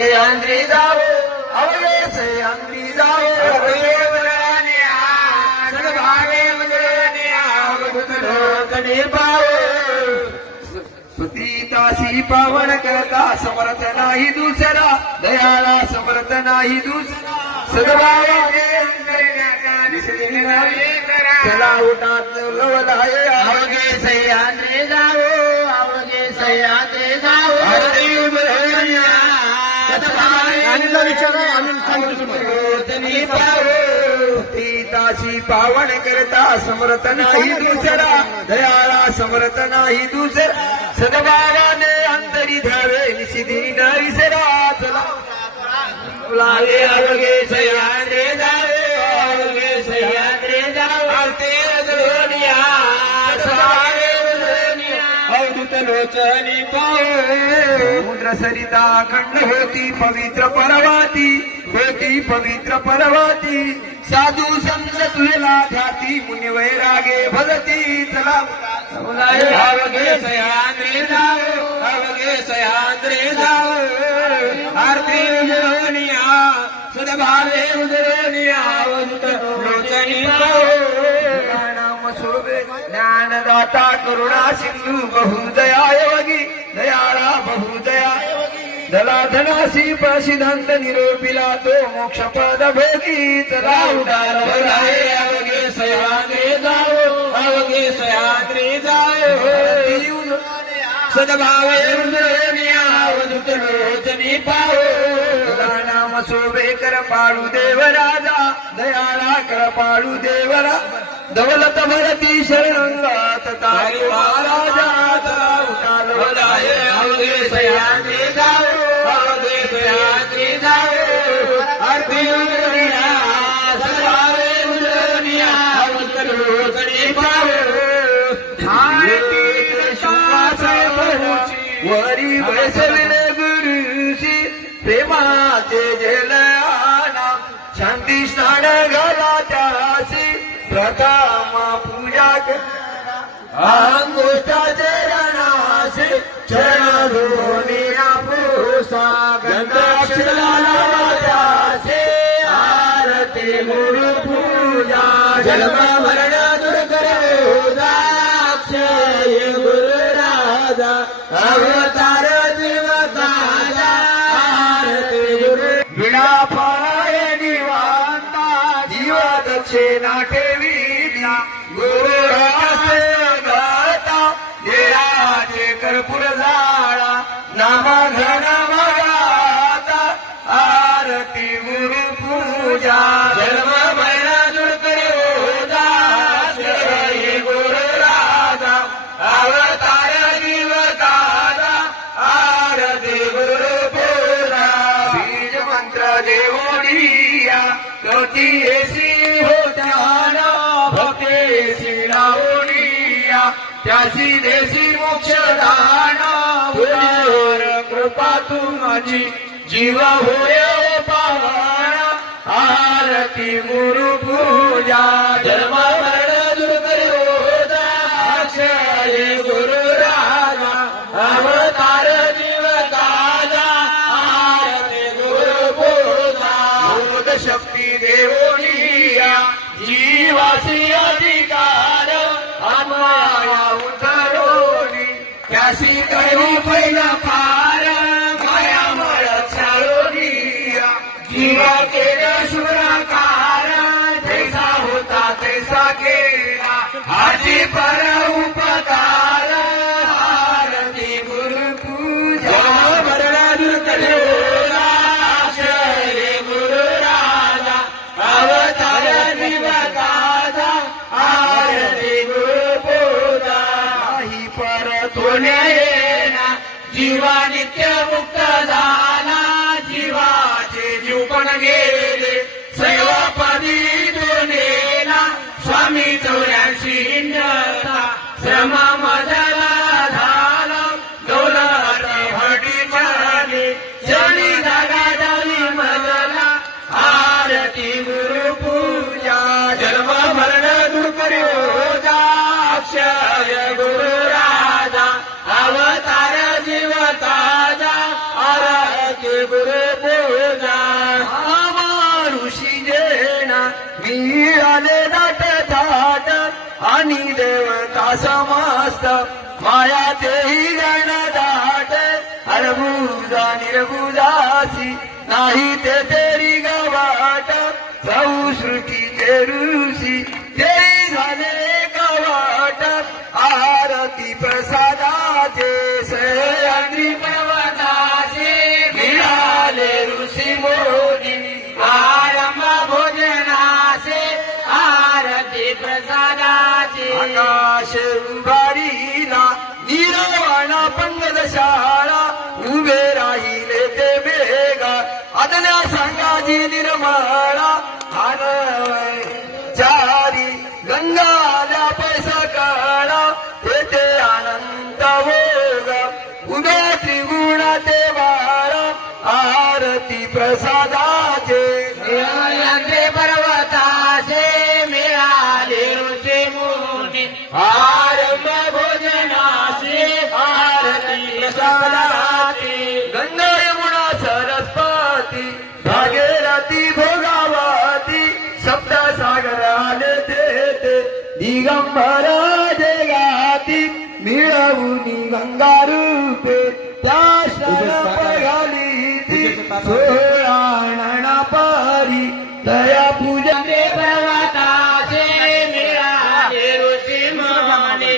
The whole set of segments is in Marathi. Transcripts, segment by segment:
अंद्री जाओ अवगे से अंद्री जाओ अवगे वरानिया सद्भावे वरानिया अवगुतलोचने पाओ सुतीतासी पावन करता समर्थ नाही दुसरा दयाळा समर्थ नाही दुसरा सद्भावाने चला उठा लवलाय अवगे से अंद्री जाओ अवगे से अंद्री जाओ अंद्री वरानिया ताशी पावन करता समर्थ नाही दुसरा दयाळा समर्थ नाही दुसरा सद्भावाने अंतरी धावे निशिदी न विसरा चला लागे अवगे सह्याद्रे जावे अवगे सह्याद्रे जावे आरते दुनिया सद्भावे अवधूत लोचनी पावे मुद्र सरिता खंड होती पवित्र परवाती होती पवित्र परवाती साधू संत तुला ध्याती मुनि वैरागे भगती चला अवगे सह्याद्रे जाओ अवगे सह्याद्रे जाओ आरती उजळनिया सद्भावे उजळनिया अवधूत लोचनी पावे ज्ञानदाता करुणा सिंधू बहुदयाय वगी दयाळा बहुदया दलाधनासी प्रसिद्धांत निरोपिला तो मोक्ष पद भोगी चला उडार अवगे सह्याद्रे जाओ अवगे सह्याद्रे जाओ सद्भावे उजळनिया अवधूत लोचनी पाओ नाम शोभे कर पाळू देव राजा दयाळा कर पाळू देवरा दौलत भरती शरणंगात तारी महाराजा चला उठाल वदाये अवगे सह्याद्रे जाओ अवगे सह्याद्रे जाओ आरती उजळनिया सद्भावे उजळनिया अवधूत लोचनी पाओ वरी बसविले गुरुशी प्रेमाचे जलयाना शांती स्नान घाला त्यासी प्रथम पूजा अंगुष्ठाचे रणासे चरण धोनिया पुरुषा गंधाक्षराला त्यासे आरती गुरु पूजा जन्म मरण दूर करो दाक्षय गुरु राजा अवतार देवताजा आरती गुरु विडा पाय निवांता जीव दक्षिणा ठेवी गुरु रासे गाता देराचे कर्पूर झाळा नाम घन गाता आरती गुरु पूजा जन्म मरण दूर करो दाक्षय गुरु राजा अवतार देवताजा आरती गुरु पूजा बीज मंत्र देवोडिया कती एसी होताना भक्तेसी लावणिया त्यासी देसी मोक्षदाना पुरावर कृपा तू माझी जीव होय पावना आरती गुरु पूजा जन्म मरण दूर करो दाक्षय गुरु राजा अवतार देवताजा आरती गुरु पूजा बोध शक्ती देवोनिया जीवासी अधिकार अन्वया उतरोनी त्यासी करू पहिला पार माया मळ चारोनिया जीवा केला शुराकार जैसा होता तैसा केला आजी पर उपकार आरती गुरु पूजा मरणा दूर करो दाक्षय गुरु राजा अवतार देवताजा आरती गुरु पूजा ही परतोण्या येना जीवा नित्य मुक्त झाला जीवाचे जीव पण गेले गुरु पूजा ऋषी जेना मिळाले दाट थाट आणि देवता समस्त माया तेही गण दाट अरबुजा निर्बुजासी नाही ते तेरी गवाट संस्कृतीचे ऋषी तेही झाले गवाट आरती प्रसादाचे सह्याद्री पर्वताचे मिळाले ऋषी मोदी आरंभ भोजनाचे आरती प्रसादाचे आकाश उभारीला निरवाणा पंगदशाळा उभे राहिले ते मेघा आदल्या सांगाची निर्मळा चारी गंगा आल्या पैसा काळा तेथे अनंत भोग उभे त्रिगुणा ते बाळा आरती प्रसादाचे सह्याद्री पर्वताचे मिळाले ऋषी मुनी आरंभ भोजनाचे आरती प्रसादाचे गंगा यमुना सरस्वती भागीरथी भोगावती सप्त सागर आले ते दिगंबर जगाती मिळवून गंगा रूपे त्या शरण पगाली ती सोळा नणापारी दया पूजा पर्वताचे मिळाले ऋषी मुनी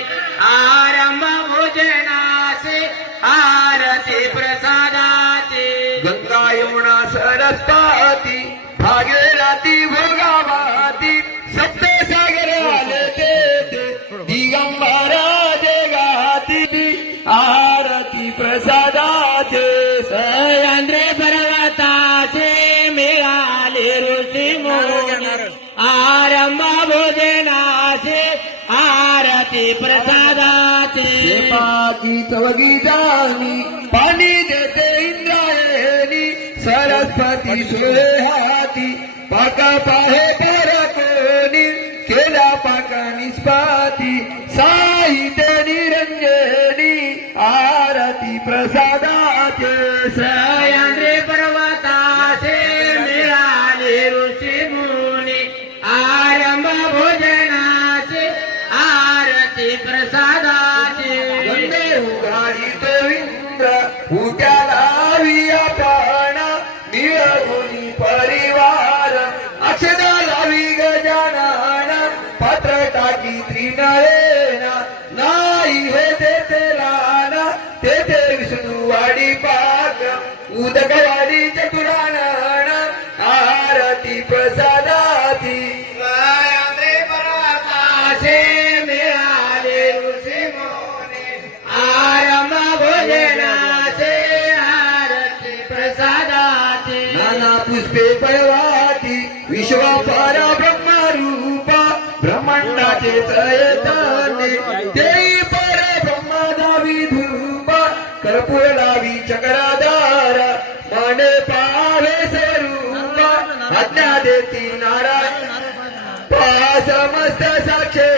आरंभ भोजनाचे आरती प्रसादाचे गंगा यमुना सरस्वती भागीरथी भोगावती सप्त सागर आले ते दिगंबर जगाती आरती प्रसादाचे सह्याद्री पर्वताचे मिळाले ऋषी मुनी आरंभ भोजनाचे आरती प्रसादाचे पाकी चवगी जाणी पाणी देते इंद्रायणी सरस्वती सोहाती पाका पाहे पर कोणी केला पाका निष्पाती साहित्य निरंजनी आरती प्रसादाचे सह्याद्री पर्वताचे मिळाले ऋषी मुनी आरंभ भोजनाचे आरती प्रसादाचे वंदे उघाडीत इंद्र उद्याला विया प्राण मिळवून परिवार अक्षदा लावी गजानन पात्र टाकी त्रिनयना नाही हे तेथे लाना तेथे विष्णुवाडी पाक उदकवाडी चतुरानन आरती प्रसादाती सह्याद्री पर्वताचे मिळाले ऋषी मुनी आरंभ भोजनाचे आरती प्रसादाचे नाना पुष्पे पळवाती विश्वापार ब्रह्मरूपा ब्रह्मांडाचे चैतन्य देई पर ब्रह्मदावी धूपा कर्पूर लावी चक्राधार माने पावे स्वरूपा आज्ञा देती नारायण समस्त साक्षी